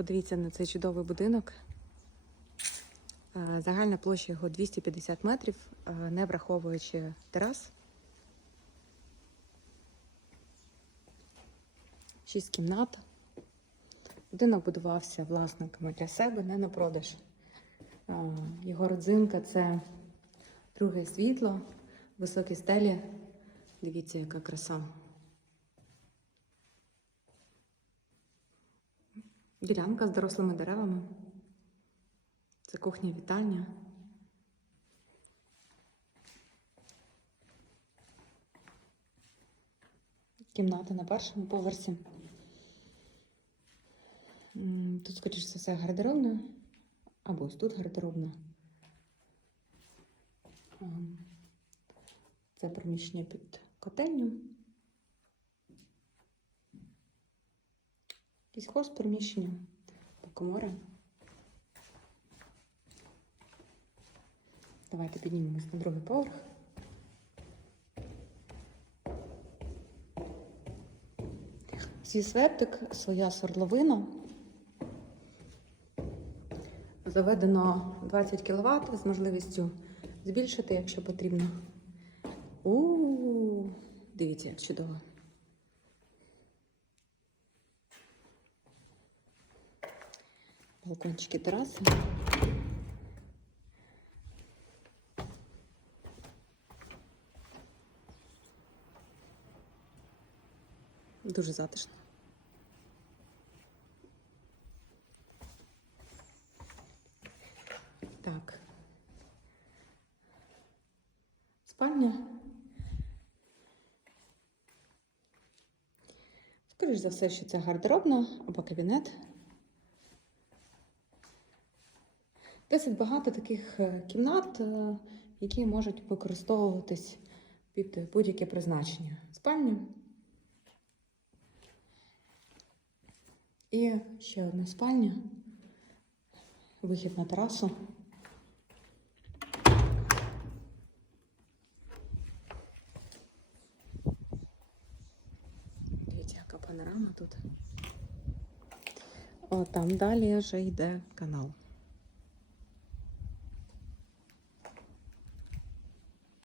Подивіться на цей чудовий будинок. Е, Загальна площа його 250 метрів, е, не враховуючи терас. Шість кімнат. Будинок будувався власниками для себе, не на продаж. Е, Його родзинка це друге світло, високі стелі. Дивіться, яка краса. Ділянка з дорослими деревами. Це кухня вітальня. Кімната на першому поверсі. Тут, скоріш за все, гардеробна. Або ось тут гардеробна. Це приміщення під котельню. Якийсь хост приміщення та комори. Давайте піднімемось на другий поверх. Свій септик, своя свердловина. Заведено 20 кВт з можливістю збільшити, якщо потрібно. У, дивіться, як чудово. Балкончики тераси. Дуже затишно. Так. Спальня. Скоріш за все, що це гардеробна або кабінет. Досить багато таких е, кімнат, е, які можуть використовуватись під будь-яке призначення. Спальня. І ще одна спальня. Вихід на терасу. Дивіться, яка панорама тут. О, там далі вже йде канал.